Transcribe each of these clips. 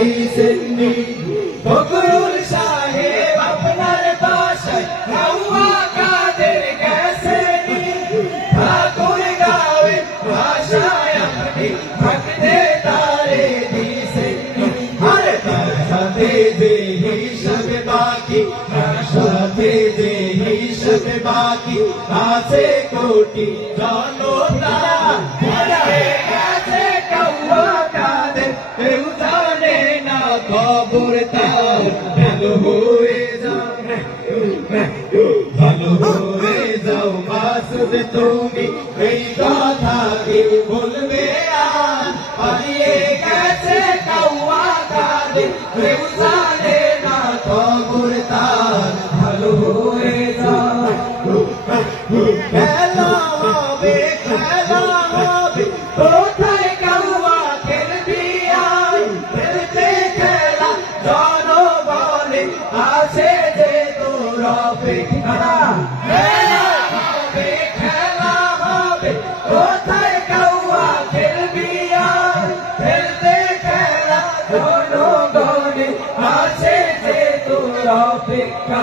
দিছেননি ফখরুল সাহেব আপনার বাসায় কাউয়া কাদের গেছেনি ঠাকুর গাঁয়ে ভাষায় আপনি থাকতে তারে দিছেননি আরে তার সাথে যে হিসাব বাকি তার সাথে যে হিসাব বাকি আছে কোটি জনতা গেছে কাউয়া কাদের কেউ জানে না খবর তার ভালো হয়ে যাও ভালো হয়ে যাও মাসুদ তুমি এই কথা কি বলবে আর পালিয়ে গেছে কাউয়া কাদের কেউ জানে না খবর তার ভালো হয়ে যাও খেলা হবে কোথায় কাউয়া খেলবি আর খেলতে খেলা জনগণে আছে যে তোর অপেক্ষা খেলা হবে কোথায় কাউয়া খেলবি আর খেলতে খেলা জনগণে আছে যে তোর অপেক্ষা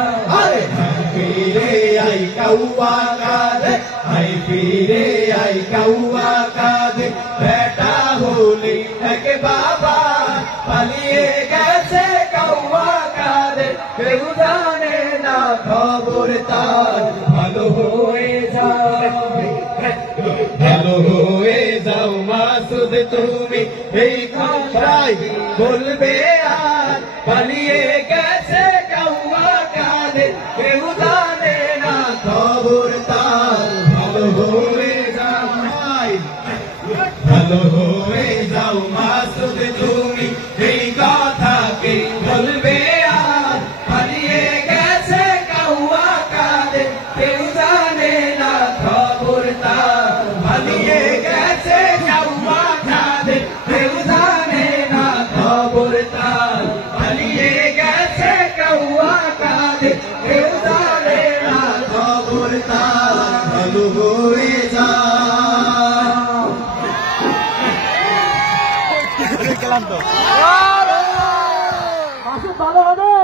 ফিরে আই কাউয়া কাদের আই ফিরে আই কাউয়া কাদের বেটা হলি এক বাবা পালিয়ে গেছে কাউয়া কাদের কেউ জানে না খবর তার ভালো হয়ে যাও ভালো হয়ে যাও মাসুদ তুমি এই কথাই বলবে আর পালিয়ে গেছে কাউয়া কাদের কেউ জানে না খবর তার ভালো হয়ে যাও ভালো হয়ে যাও মাসুদ তুমি এই কথাকে বলবে আর পালিয়ে গেছে কাউয়া কাদের কেউ জানে না খবর তার পালিয়ে গেছে কাউয়া কাদের কেউ জানে না খবর তার পালিয়ে গেছে কাউয়া কাদের কেউ জানে না খবর তার ভালো হয়ে যাও গেলাম তো ভালো হবে।